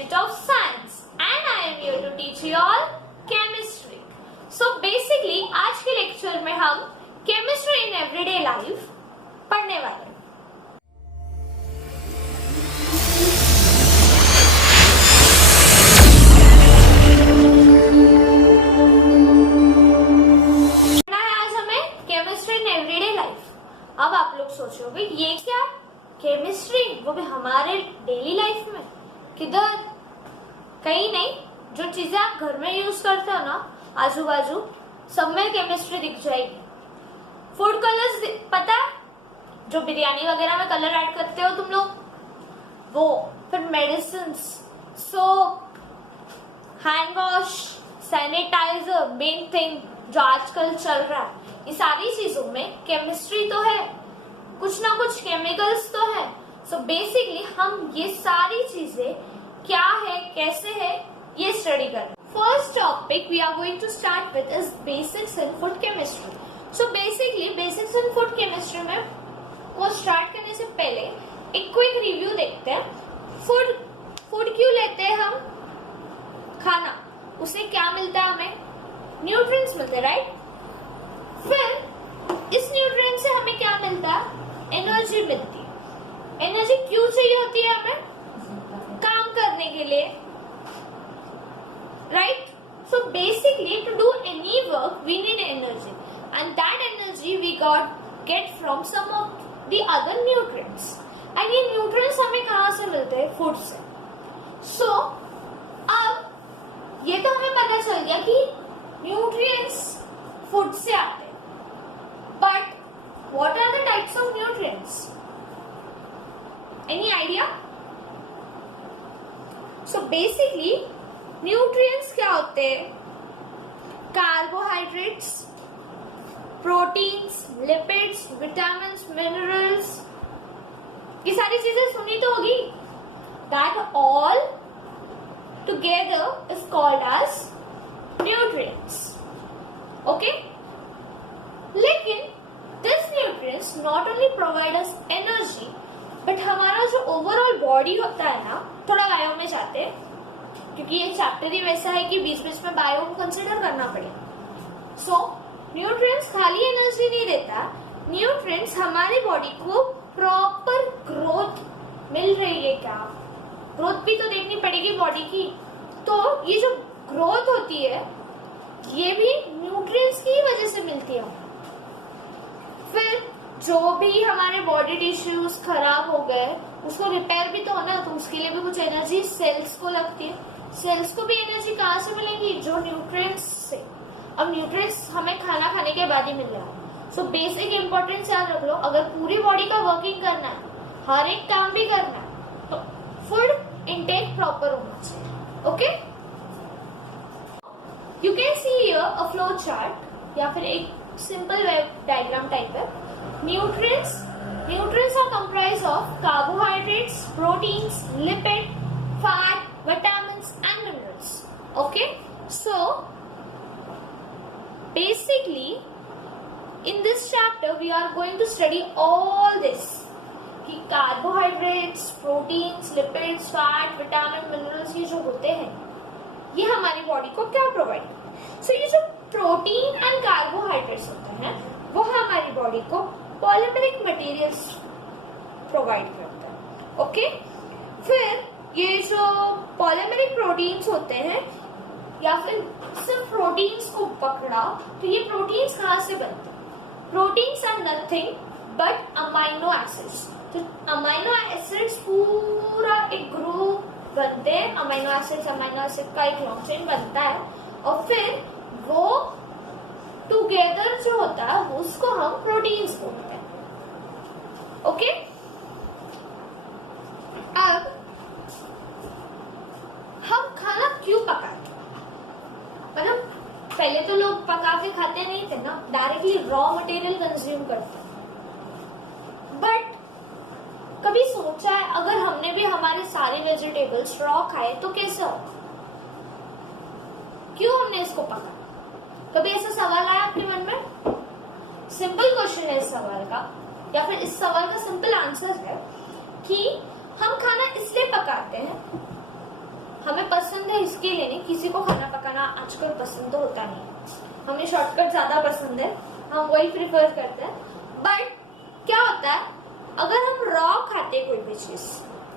Institute of Science and I am here to teach you all chemistry. So basically आज के lecture में हम chemistry in everyday life पढ़ने वाले हैं. आज हमें chemistry in everyday life. अब आप लोग सोचोगे ये क्या केमिस्ट्री, वो भी हमारे डेली लाइफ में, किधर? कहीं नहीं. जो चीजें आप घर में यूज करते हो ना, आजू बाजू सब में केमिस्ट्री दिख जाएगी. फूड कलर्स पता है, जो बिरयानी वगैरह में कलर ऐड करते हो तुम लोग, वो. फिर medicine, soap, hand wash, sanitizer, main thing जो आजकल चल रहा है, ये सारी चीजों में केमिस्ट्री तो है, कुछ ना कुछ केमिकल्स तो है. सो बेसिकली हम ये सारी चीजें क्या है, कैसे है, ये स्टडी करें. First topic we are going to start with is basics in food chemistry. So basically basics in food chemistry में को स्टार्ट करने से पहले एक क्विक रिव्यू देखते हैं. फूड क्यों लेते हैं हम? खाना, उसे क्या मिलता है हमें? न्यूट्रिएंट्स मिलते हैं, राइट? फिर इस न्यूट्रिएंट से हमें क्या मिलता है? एनर्जी मिलती है. एनर्जी क्यों चाहिए होती है हमें? काम करने के लिए, right? So basically to do any work we need energy and that energy we get from some of the other nutrients. And ये न्यूट्रिएंट्स हमें कहाँ से मिलते हैं? फूड से. सो अब ये तो हमें पता चल गया कि न्यूट्रिएंट्स फूड से आते हैं, but what are the types of nutrients? Any idea? So basically nutrients क्या होते हैं? Carbohydrates, proteins, lipids, vitamins, minerals. ये सारी चीजें सुनी तो होगी. That all together is called as nutrients. Okay? लेकिन This nutrients not only provide us energy, but हमारा जो ओवरऑल बॉडी होता है ना, थोड़ा बायो में जाते हैं, क्योंकि ये चैप्टर ही वैसा है कि बीच बीच में बायो को कंसिडर करना पड़ेगा. सो न्यूट्रिएंट्स खाली एनर्जी नहीं देता, न्यूट्रिएंट्स हमारी बॉडी को प्रॉपर ग्रोथ मिल रही है क्या? ग्रोथ भी तो देखनी पड़ेगी बॉडी की. तो ये जो ग्रोथ होती है ये भी न्यूट्रिएंट्स की वजह से मिलती है. फिर जो भी हमारे बॉडी टिश्यूज खराब हो गए उसको रिपेयर भी तो होना है, तो उसके लिए भी कुछ एनर्जी सेल्स को लगती है. सेल्स को भी एनर्जी कहाँ से मिलेगी? जो न्यूट्रिएंट्स से. अब न्यूट्रिएंट्स हमें खाना खाने के बाद ही मिल रहा है. सो बेसिक इंपॉर्टेंस याद रख लो. अगर पूरी बॉडी का वर्किंग करना है, हर एक काम भी करना है, तो फूड इनटेक प्रॉपर होना चाहिए. Okay, you can see here a flow chart या फिर एक simple wave diagram type है. Nutrients are comprised of carbohydrates, proteins, lipid, fat, vitamins and minerals. Okay, so basically in this chapter we are going to study all this कि carbohydrates, proteins, lipids, fat, vitamin, minerals ये जो होते हैं ये हमारी body को क्या provide करते हैं. So ये जो प्रोटीन एंड कार्बोहाइड्रेट्स होते हैं वो हमारी बॉडी को पॉलीमेरिक मटेरियल्स प्रोवाइड करते हैं. ओके, फिर ये जो पॉलीमेरिक प्रोटीन्स होते हैं या फिर सिर्फ प्रोटीन्स को पकड़ा तो ये प्रोटीन्स कहाँ से बनते हैं? Proteins are nothing but amino acids. तो अमाइनो एसिड्स पूरा एक ग्रुप बनते हैं. अमाइनो एसिड का एक लॉन्ग चेन बनता है और फिर वो टुगेदर जो होता है उसको हम प्रोटीन्स बोलते हैं. ओके, अब हम खाना क्यों पकाते हैं? मतलब पहले तो लोग पका के खाते नहीं थे ना, डायरेक्टली रॉ मटेरियल कंज्यूम करते हैं. बट कभी सोचा है अगर हमने भी हमारे सारे वेजिटेबल्स रॉ खाए तो कैसे होगा? क्यों हमने इसको पकाया? कभी ऐसा सवाल आया आपके मन में? सिंपल क्वेश्चन है इस सवाल का, या फिर इस सवाल का सिंपल आंसर है कि हम खाना इसलिए पकाते हैं हमें पसंद है इसके लिए नहीं, किसी को खाना पकाना आजकल पसंद तो होता नहीं, हमें शॉर्टकट ज्यादा पसंद है, हम वही प्रिफर करते हैं। बट क्या होता है, अगर हम रॉ खाते कोई भी चीज,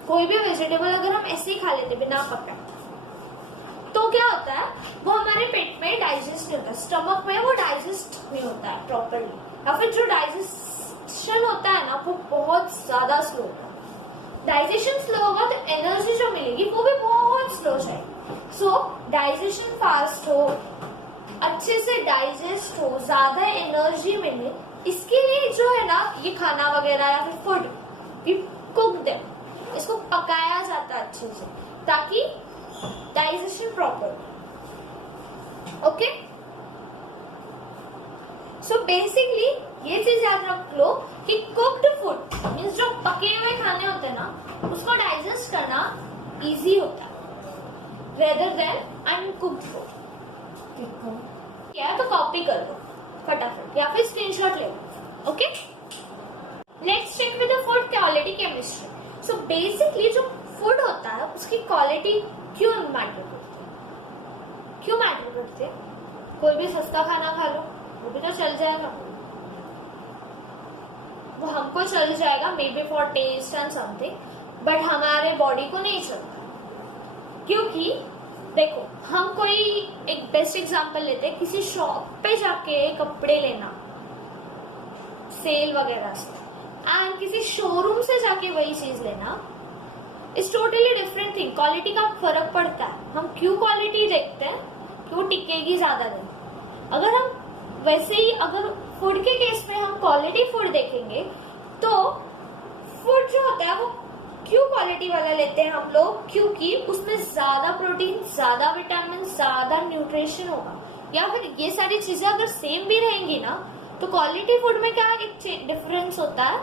कोई भी वेजिटेबल अगर हम ऐसे ही खा लेते बिना पकाए, तो क्या होता है वो हमारे पेट में डाइजेस्ट नहीं होता, स्टमक में वो डाइजेस्ट नहीं होता है प्रॉपरली, या फिर जो डाइजेशन होता है ना वो बहुत ज्यादा स्लो होता है। डाइजेशन स्लो होगा तो एनर्जी जो मिलेगी वो भी बहुत स्लो जाएगी। सो डाइजेशन फास्ट हो, अच्छे से डाइजेस्ट हो, ज्यादा एनर्जी मिले, इसके लिए जो है ना ये खाना वगैरह या फिर फूड वी कुक देम, इसको पकाया जाता है अच्छे से ताकि digestion proper. Okay, so basically ये चीज याद रख लो कि कुक्ड फूड मीन्स जो पके हुए खाने होते हैं ना उसको डाइजेस्ट करना इजी होता है रेदर देन अनकुक्ड फूड। क्या तो कॉपी कर लो फटाफट या फिर स्क्रीनशॉट ले लो। Okay, let's check with the food quality chemistry. So basically जो फूड होता है उसकी क्वालिटी क्यों मैटर करती है? क्यों मैटर करती है? कोई भी सस्ता खाना खा लो वो भी तो चल जाएगा, वो हमको चल जाएगा maybe for taste and something, but हमारे बॉडी को नहीं चलता। क्योंकि देखो, हम कोई एक बेस्ट एग्जांपल लेते हैं, किसी शॉप पे जाके कपड़े लेना सेल वगैरह से, एंड किसी शोरूम से जाके वही चीज लेना is totally different thing. Quality का फर्क पड़ता है। हम क्यों क्वालिटी देखते हैं कि वो टिकेगी ज्यादा दिन। अगर हम वैसे ही अगर फूड के केस में हम क्वालिटी फूड देखेंगे तो फूड जो होता है वो क्यों क्वालिटी वाला लेते हैं हम लोग, क्योंकि उसमें ज्यादा प्रोटीन, ज्यादा विटामिन, ज्यादा न्यूट्रिशन होगा। या फिर ये सारी चीजें अगर सेम भी रहेंगी ना तो क्वालिटी फूड में क्या एक डिफरेंस होता है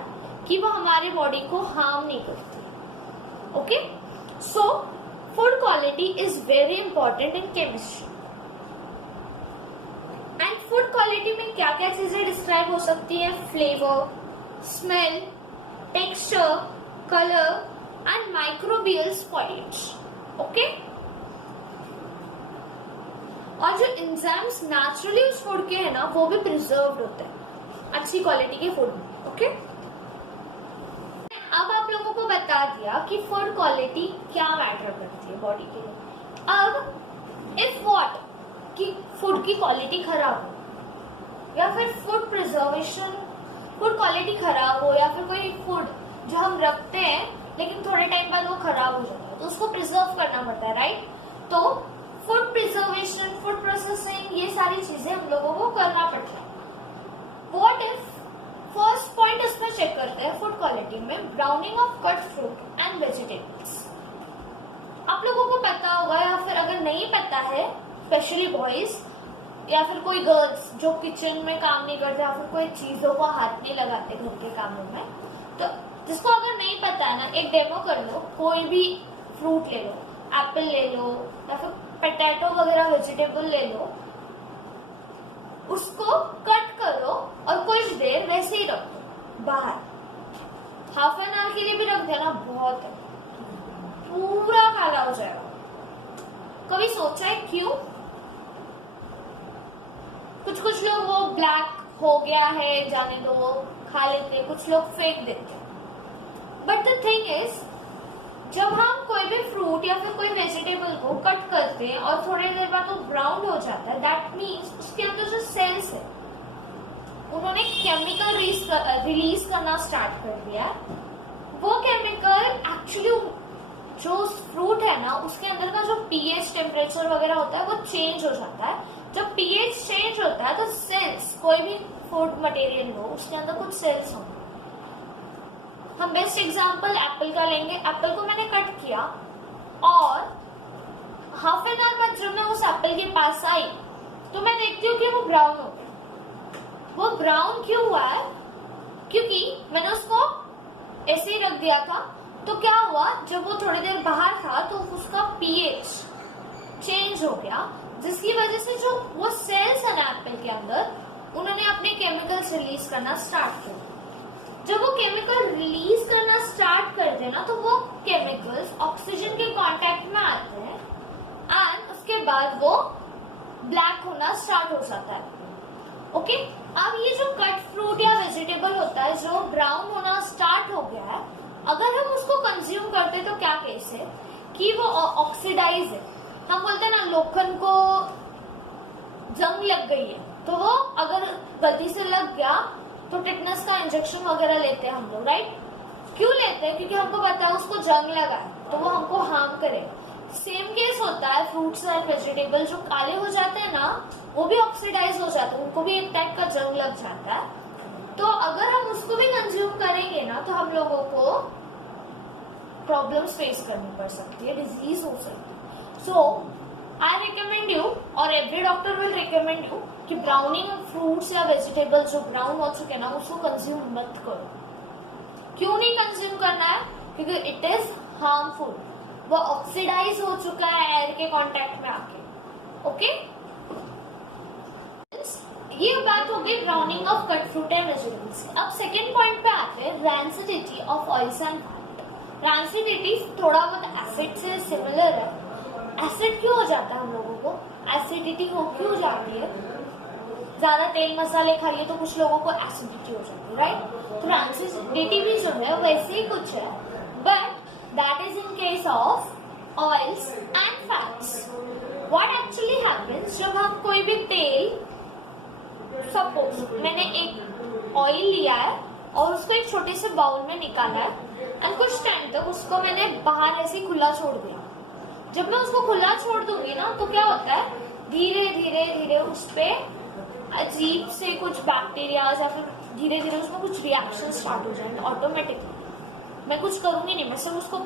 कि वो हमारे बॉडी को हार्म नहीं करती। Okay, so food quality is very important in chemistry. And food quality में क्या क्या चीजें डिस्क्राइब हो सकती है? Flavour, smell, texture, colour and microbial spoilage. Okay, और जो एंजाइम्स नेचुरली उस फूड के है ना वो भी प्रिजर्व्ड होते हैं अच्छी क्वालिटी के फूड में। ओके, अब आप लोगों को बता दिया कि फूड क्वालिटी क्या मैटर करती है बॉडी के लिए। अब इफ व्हाट कि फूड की क्वालिटी खराब हो या फिर फूड प्रिजर्वेशन, फूड क्वालिटी खराब हो, या फिर कोई फूड जो हम रखते हैं लेकिन थोड़े टाइम बाद वो खराब हो जाता है तो उसको प्रिजर्व करना पड़ता है, राइट? तो फूड प्रिजर्वेशन, फूड प्रोसेसिंग, ये सारी चीजें हम लोगों को करना पड़ता है। व्हाट इफ फर्स्ट पॉइंट इसमें चेक करते हैं फूड क्वालिटी में, browning of cut fruit and vegetables. आप लोगों को पता होगा या फिर अगर नहीं पता है, स्पेशली बॉयज या फिर कोई गर्ल्स जो किचन में काम नहीं करते या फिर कोई चीजों को हाथ नहीं लगाते घर के कामों में, तो जिसको अगर नहीं पता है ना, एक डेमो कर लो। कोई भी फ्रूट ले लो, एप्पल ले लो या फिर पोटैटो वगैरह वेजिटेबल ले लो, उसको कट करो और कुछ देर वैसे ही रख दो बाहर, हाफ एन आवर के लिए भी रख देना, बहुत है, पूरा काला हो जाएगा। कभी सोचा है क्यों? कुछ लोग वो ब्लैक हो गया है जाने दो वो खा लेते हैं, कुछ लोग फेंक देते हैं। बट द थिंग इज, जब हम कोई भी फ्रूट या फिर कोई वेजिटेबल को कट करते हैं और थोड़ी देर बाद वो ब्राउन हो जाता है, दैट मीन्स उसके अंदर जो सेल्स है उन्होंने केमिकल रिलीज करना स्टार्ट कर दिया। वो केमिकल एक्चुअली जो फ्रूट है ना उसके अंदर का जो पीएच टेम्परेचर वगैरह होता है वो चेंज हो जाता है। जब पीएच चेंज होता है तो सेल्स, कोई भी फूड मटेरियल हो उसके अंदर कुछ सेल्स होंगे। हम बेस्ट एग्जांपल एप्पल का लेंगे। एप्पल को मैंने कट किया और हाफ एन आवर बाद जब मैं उस एप्पल के पास आई तो मैं देखती हूँ कि वो ब्राउन हो गया। वो ब्राउन क्यों हुआ है? क्योंकि मैंने उसको ऐसे ही रख दिया था। तो क्या हुआ, जब वो थोड़ी देर बाहर था तो उसका पीएच चेंज हो गया, जिसकी वजह से जो वो सेल्स है ना एप्पल के अंदर, उन्होंने अपने केमिकल्स रिलीज करना स्टार्ट किया। जब वो केमिकल रिलीज करना स्टार्ट करते हैं ना तो वो केमिकल्स ऑक्सीजन के कांटेक्ट में आते हैं बाद वो ब्लैक होना स्टार्ट हो जाता है। ओके, अब ये जो कट फ्रूट या वेजिटेबल होता है जो ब्राउन होना स्टार्ट हो गया है, अगर हम उसको कंज्यूम करते तो क्या केस है कि वो ऑक्सीडाइज है। हम बोलते हैं ना लोखंड को जंग लग गई है, तो वो अगर गलती से लग गया तो टिटनस का इंजेक्शन वगैरह लेते हैं हम लोग, राइट? क्यों लेते हैं? क्योंकि हमको पता है उसको जंग लगा है तो वो हमको हार्म करे। सेम केस होता है फ्रूट्स एंड वेजिटेबल जो काले हो जाते हैं ना, वो भी ऑक्सीडाइज हो जाते हैं, उनको भी एक टाइप का जंग लग जाता है। तो अगर हम उसको भी कंज्यूम करेंगे ना तो हम लोगों को प्रॉब्लम्स फेस करनी पड़ सकती है, डिजीज हो सकती है। सो आई रिकमेंड यू और every doctor will recommend you कि ब्राउनिंग फ्रूट्स या वेजिटेबल जो ब्राउन हो चुके ना उसको कंज्यूम मत करो। क्यों नहीं कंज्यूम करना है? क्योंकि इट इज हार्मफुल, वो ऑक्सीडाइज हो चुका है एयर के कांटेक्ट में आके। ओके, ये बात हो गई browning of cut fruit and vegetables. अब सेकेंड पॉइंट पे आते हैं, rancidity of oils and fat. Rancidity थोड़ा बहुत एसिड से सिमिलर है। एसिड क्यों हो जाता है हम लोगों को? एसिडिटी हो क्यों जाती है? ज्यादा तेल मसाले खाइए तो कुछ लोगों को एसिडिटी हो जाती है, राइट? तो रैंसिडिटी भी जो है वैसे ही कुछ है, but that is in case of oils and fats. What actually happens, जब हम कोई भी तेल, सपोज मैंने एक ऑयल लिया है और उसको एक छोटे से बाउल में निकाला है एंड कुछ टाइम तक उसको मैंने बाहर ऐसे खुला छोड़ दिया। जब मैं उसको खुला छोड़ दूंगी ना तो क्या होता है, धीरे धीरे धीरे उस पे अजीब से कुछ बैक्टीरिया या फिर धीरे धीरे उसमें कुछ रिएक्शन स्टार्ट हो जाएंगे ऑटोमेटिकली। मैं कुछ करूंगी नहीं, मैं सिर्फ उसको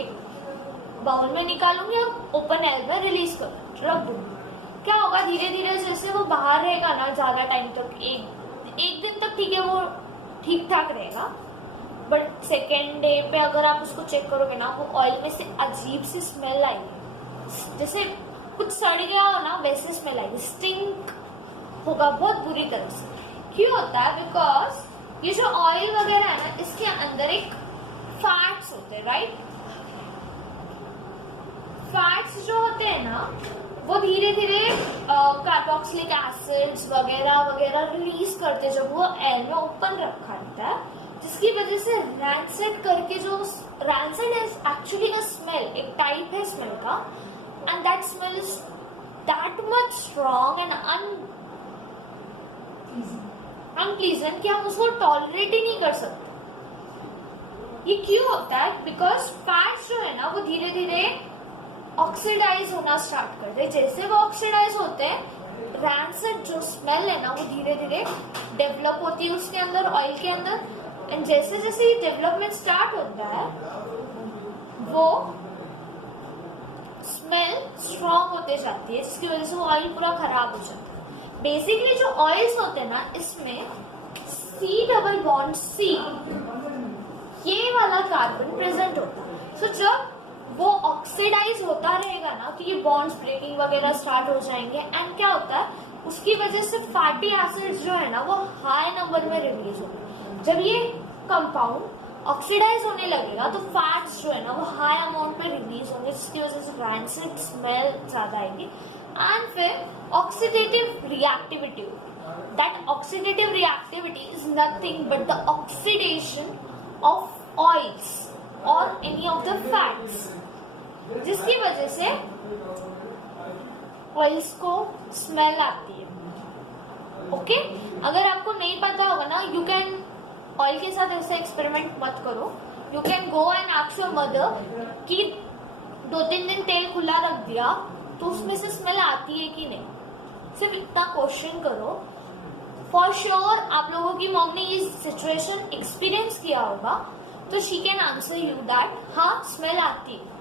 एक बाउल में निकालूंगी और ओपन एयर में रिलीज रख दूंगी। क्या होगा, धीरे धीरे जैसे वो बाहर रहेगा ना ज्यादा टाइम तक, एक दिन तक ठीक है वो ठीक ठाक रहेगा, बट सेकेंड डे पे अगर आप उसको चेक करोगे ना वो ऑयल में से अजीब सी स्मेल आएगी, जैसे कुछ सड़ गया हो ना वैसे स्मेल आएगी, स्टिंक होगा बहुत बुरी तरह से। क्यों होता है? बिकॉज ये जो ऑयल वगैरह है ना इसके अंदर एक फैट्स होते हैं, राइट? फैट्स जो होते हैं ना वो धीरे धीरे कार्बोक्सिलिक एसिड्स वगैरह वगैरह रिलीज करते जब वो एयर में ओपन रखा रहता है, जिसकी वजह से रैंसिड करके जो rancid is actually a smell, एक टाइप है स्मेल का, and that smell is that much strong and unpleasant कि हम उसको टॉलरेट ही नहीं कर सकते। ये क्यों होता है? बिकॉज फैट्स जो है ना वो धीरे धीरे ऑक्सीडाइज होना स्टार्ट करते हैं। जैसे वो ऑक्सीडाइज होते हैं, रैंसिड जो स्मेल है ना वो धीरे धीरे डेवलप होती है उसके अंदर, ऑयल के अंदर, एंड जैसे जैसे ये डेवलपमेंट स्टार्ट होता है वो स्मेल स्ट्रॉन्ग होते जाती है, जिसकी वजह से वो ऑयल पूरा खराब हो जाता है। बेसिकली जो ऑयल्स होते हैं ना इसमें C डबल बॉन्ड C ये वाला कार्बन प्रेजेंट होता है। सो जब वो ऑक्सीडाइज होता रहेगा ना तो ये बॉन्ड्स ब्रेकिंग वगैरह स्टार्ट हो जाएंगे, एंड क्या होता है उसकी वजह से फैटी एसिड्स जो है ना वो हाई नंबर में रिलीज होंगे। जब ये कंपाउंड ऑक्सीडाइज होने लगेगा तो फैट्स जो है ना वो हाई अमाउंट में रिलीज होंगे, जिसकी वजह से रैंसिड स्मेल ज्यादा आएगी। एंड फिर oxidative reactivity, that oxidative reactivity is nothing but the oxidation of oils और एनी ऑफ द फैट्स, जिसकी वजह से ऑयल्स को स्मेल आती है। ओके, अगर आपको नहीं पता होगा ना, यू कैन ऑयल के साथ ऐसे एक्सपेरिमेंट मत करो। You can go and ask your mother कि 2-3 दिन तेल खुला रख दिया तो उसमें से स्मेल आती है कि नहीं, सिर्फ इतना क्वेश्चन करो। फॉर श्योर आप लोगों की मॉम ने ये सिचुएशन एक्सपीरियंस किया होगा, तो she can answer you that हाँ स्मेल आती है।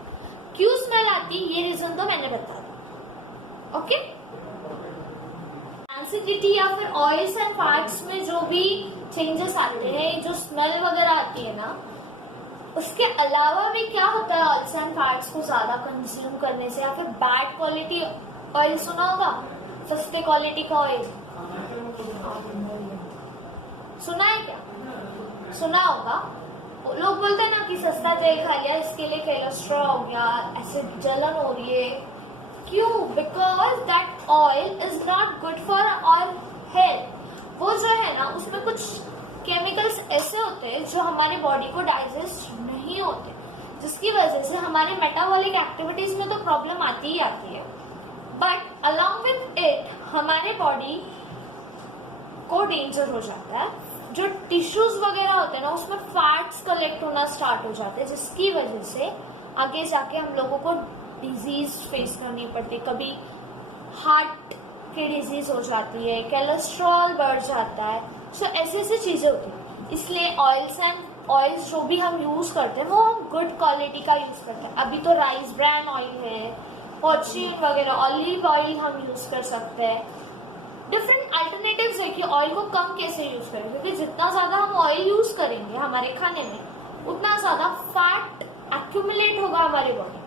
क्यों स्मेल आती है ये रीजन तो मैंने बता दिया। ओके, एसिडिटी या फिर ऑयल्स एंड फैट्स में जो भी चेंजेस आते हैं, जो स्मेल वगैरह आती है ना, उसके अलावा भी क्या होता है ऑयल्स एंड फैट्स को ज्यादा कंज्यूम करने से, या फिर बैड क्वालिटी ऑयल सुना होगा, सस्ते क्वालिटी का ऑयल सुना है क्या? सुना होगा। लोग बोलते हैं ना कि सस्ता तेल खा लिया इसके लिए कोलेस्ट्रॉल हो गया, एसिड जलन हो रही है, क्यों? Because that oil is not good for our health. वो जो है ना उसमें कुछ केमिकल्स ऐसे होते हैं जो हमारे बॉडी को डाइजेस्ट नहीं होते, जिसकी वजह से हमारे मेटाबॉलिक एक्टिविटीज में तो प्रॉब्लम आती ही आती है, बट अलॉन्ग विथ इट हमारे बॉडी को डेंजर हो जाता है। जो टिश्यूज वगैरह होते हैं ना उसमें फैट्स कलेक्ट होना स्टार्ट हो जाते हैं, जिसकी वजह से आगे जाके हम लोगों को डिजीज फेस करनी पड़ती है। कभी हार्ट की डिजीज हो जाती है, कोलेस्ट्रॉल बढ़ जाता है। सो ऐसी ऐसी चीजें होती हैं। इसलिए ऑयल्स जो भी हम यूज करते हैं वो हम गुड क्वालिटी का यूज करते हैं। अभी तो राइस ब्रांड ऑयल है, फॉर्च्यून वगैरह, ऑलिव ऑयल हम यूज कर सकते हैं। डिफरेंट अल्टरनेटिव्स है कि ऑयल को कम कैसे यूज करें, क्योंकि जितना ज्यादा हम ऑयल यूज करेंगे हमारे खाने में उतना ज्यादा फैट एक्यूमुलेट होगा हमारे बॉडी,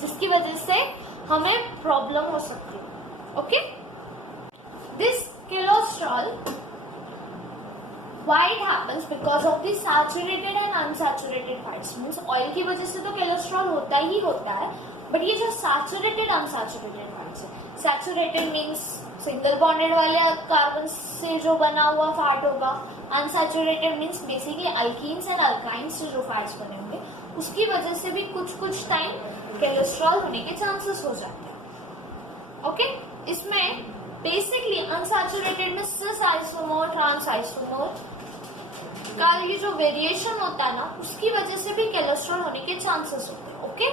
जिसकी वजह से हमें प्रॉब्लम हो सकती है। Okay, this cholesterol why it happens because of the saturated and unsaturated fats। Means oil की वजह से तो कोलेस्ट्रॉल होता ही होता है, बट ये जो सैचुरेटेड अनसैचुरेटेड फैट्स है, सैचुरेटेड मीन्स सिंगल बॉन्डेड वाले कार्बन से जो बना हुआ फैट होगा, unsaturated means basically alkenes and alkynes से जो फैट्स बने होंगे, उसकी वजह से भी कुछ टाइम कोलेस्ट्रॉल होने के चांसेस हो जाते हैं। ओके, इसमें बेसिकली अनसैचुरेटेड में सिस आइसोमर, ट्रांस आइसोमर का ये जो वेरिएशन होता है ना उसकी वजह से भी कोलेस्ट्रॉल होने के चांसेस होते हैं। Okay,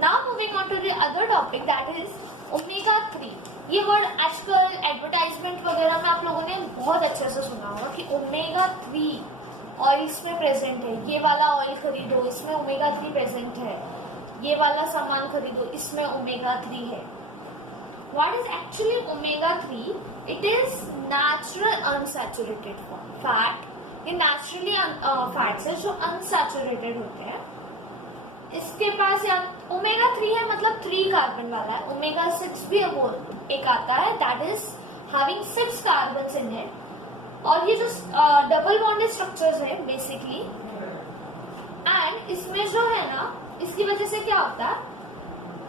now moving on to the other topic that is omega 3। ये वर्ड आजकल एडवर्टाइजमेंट वगैरह में आप लोगों ने बहुत अच्छे से सुना होगा कि ओमेगा 3 ऑयल्स में प्रेजेंट है, ये वाला ऑयल खरीदो इसमें ओमेगा 3 प्रेजेंट है, ये वाला सामान खरीदो इसमें ओमेगा 3 है। What is actually omega 3? It is natural unsaturated fat। ये naturally फैट्स है जो unsaturated होते हैं। इसके पास ओमेगा 3 है, मतलब 3 कार्बन वाला है। ओमेगा 6 भी वो एक आता है, that is having 6 carbon in it. और ये जो डबल बॉन्डेड स्ट्रक्चर्स है बेसिकली, एंड इसमें जो है ना इसकी वजह से क्या होता है,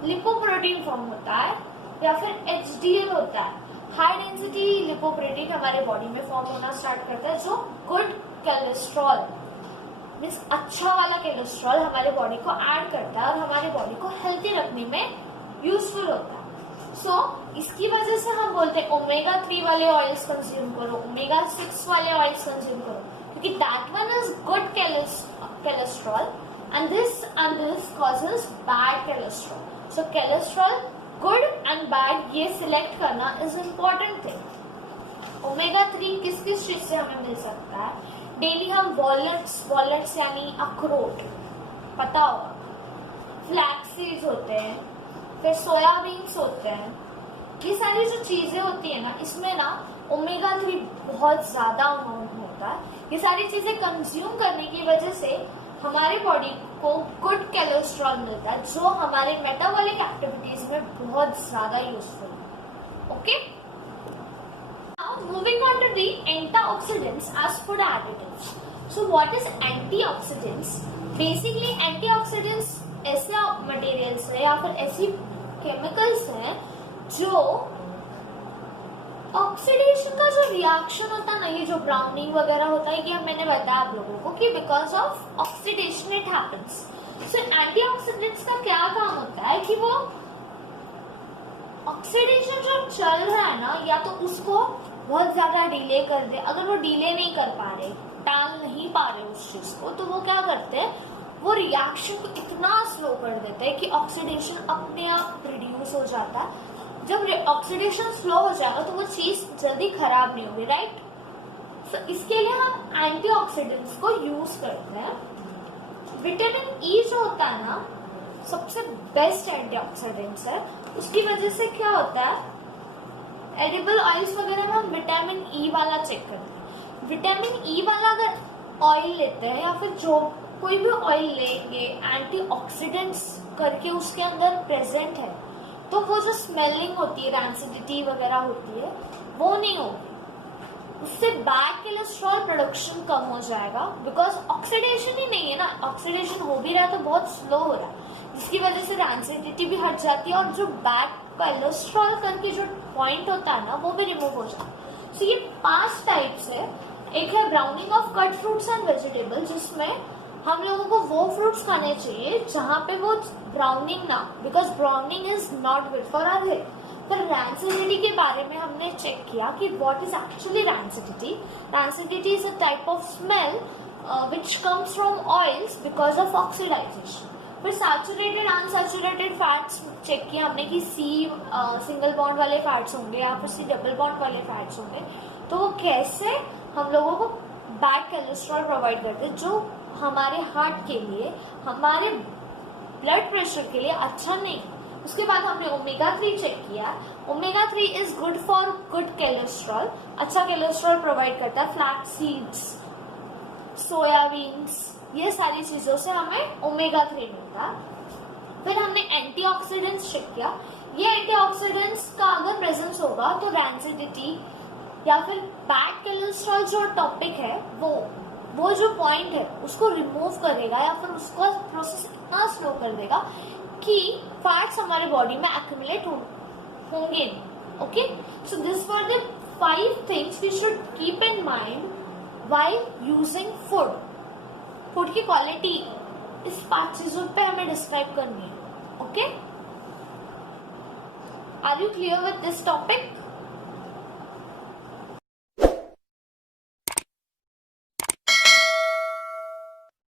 लिपोप्रोटीन फॉर्म होता है या फिर HDL होता है, हाई डेंसिटी लिपोप्रोटीन हमारे बॉडी में फॉर्म होना स्टार्ट करता है, जो गुड कोलेस्ट्रॉल मीन्स अच्छा वाला कोलेस्ट्रॉल हमारे बॉडी को ऐड करता है और हमारे बॉडी को हेल्थी रखने में यूजफुल होता है। सो इसकी वजह से हम बोलते हैं ओमेगा 3 वाले ऑयल्स कंज्यूम करो, ओमेगा 6 वाले ऑयल्स कंज्यूम करो, क्योंकि that one is good cholesterol and this causes bad cholesterol. So cholesterol good and bad ये सिलेक्ट करना इज इम्पोर्टेंट थिंग। ओमेगा 3 किस किस चीज से हमें मिल सकता है? डेली हम वॉलट्स यानी अखरोट, पता होगा, फ्लैक्स सीड्स होते हैं, फिर सोयाबीन्स होते हैं, ये सारी जो चीजें होती है ना इसमें ना ओमेगा 3 बहुत ज्यादा अमाउंट में होता है। ये सारी चीजें कंज्यूम करने की वजह से हमारे बॉडी को गुड कोलेस्ट्रॉल मिलता है, जो हमारे मेटाबॉलिक एक्टिविटीज में बहुत ज्यादा यूजफुल है। Okay, now moving on to the antioxidants as food additives. So what is antioxidants? Basically antioxidants ऐसे मटेरियल्स है या फिर ऐसी केमिकल्स हैं जो ऑक्सीडेशन का जो रिएक्शन होता है ना, ये जो ब्राउनिंग वगैरह होता है, ये मैंने बताया आप लोगों को कि because of oxidation it happens. So antioxidants का क्या काम होता है कि वो ऑक्सीडेशन जो चल रहा है ना, या तो उसको बहुत ज्यादा डिले कर दे। अगर वो डिले नहीं कर पा रहे, टाल नहीं पा रहे उस चीज को, तो वो क्या करते हैं, वो रिएक्शन को इतना स्लो कर देते हैं कि ऑक्सीडेशन अपने आप रिड्यूस हो जाता है। जब ऑक्सीडेशन स्लो हो जाएगा तो वो चीज जल्दी खराब नहीं होगी, राइट? सो इसके लिए हम एंटीऑक्सीडेंट्स को यूज करते हैं। विटामिन ई जो होता है ना सबसे बेस्ट एंटीऑक्सीडेंट्स है। उसकी वजह से क्या होता है, एडिबल ऑयल्स वगैरह में हम विटामिन ई वाला चेक करते हैं। विटामिन ई वाला अगर ऑयल लेते हैं या फिर जो कोई भी ऑयल लेंगे एंटीऑक्सीडेंट्स करके उसके अंदर प्रेजेंट है, तो वो जो स्मेलिंग होती है, रैंसिडिटी वगैरह होती है, वो नहीं होगी। उससे बैड कोलेस्ट्रॉल प्रोडक्शन कम हो जाएगा, बिकॉज ऑक्सीडेशन ही नहीं है ना। ऑक्सीडेशन हो भी रहा है तो बहुत स्लो हो रहा है, जिसकी वजह से रैंसिडिटी भी हट जाती है और जो बैड कोलेस्ट्रॉल करके जो पॉइंट होता है ना वो भी रिमूव हो जाता है। सो ये 5 टाइप्स है। एक है browning of cut fruits and vegetable, जिसमें हम लोगों को वो फ्रूट्स खाने चाहिए जहां पे वो ब्राउनिंग ना, because browning is not good for our health. फिर रैंसिडिटी के बारे में हमने चेक किया कि what is actually rancidity. Rancidity is a type of smell which comes from oils because of oxidization। फिर सैचुरेटेड अनसैचुरेटेड फैट्स चेक किया हमने कि सी सिंगल बॉन्ड वाले फैट्स होंगे या फिर सी डबल बॉन्ड वाले फैट्स होंगे, तो वो कैसे हम लोगों को बैड कोलेस्ट्रॉल प्रोवाइड करते हैं जो हमारे हार्ट के लिए, हमारे ब्लड प्रेशर के लिए अच्छा नहीं। उसके बाद हमने ओमेगा 3 चेक किया। Omega 3 is good for good cholesterol, अच्छा कोलेस्ट्रॉल प्रोवाइड करता है। फ्लैक्स सीड्स, सोयाबीन्स, ये सारी चीजों से हमें ओमेगा 3 मिलता है। फिर हमने एंटीऑक्सीडेंट्स चेक किया। ये एंटीऑक्सीडेंट्स का अगर प्रेजेंस होगा तो रैंसिडिटी या फिर बैड कोलेस्ट्रॉल जो टॉपिक है वो जो पॉइंट है उसको रिमूव करेगा या फिर उसका प्रोसेस इतना स्लो कर देगा कि फैट्स हमारे बॉडी में एक्यूमुलेट होंगे नहीं। Okay, so this were the 5 things we should keep in mind while using food। Food की क्वालिटी इस 5 चीजों पे हमें डिस्क्राइब करनी है। Okay, are you clear with this topic?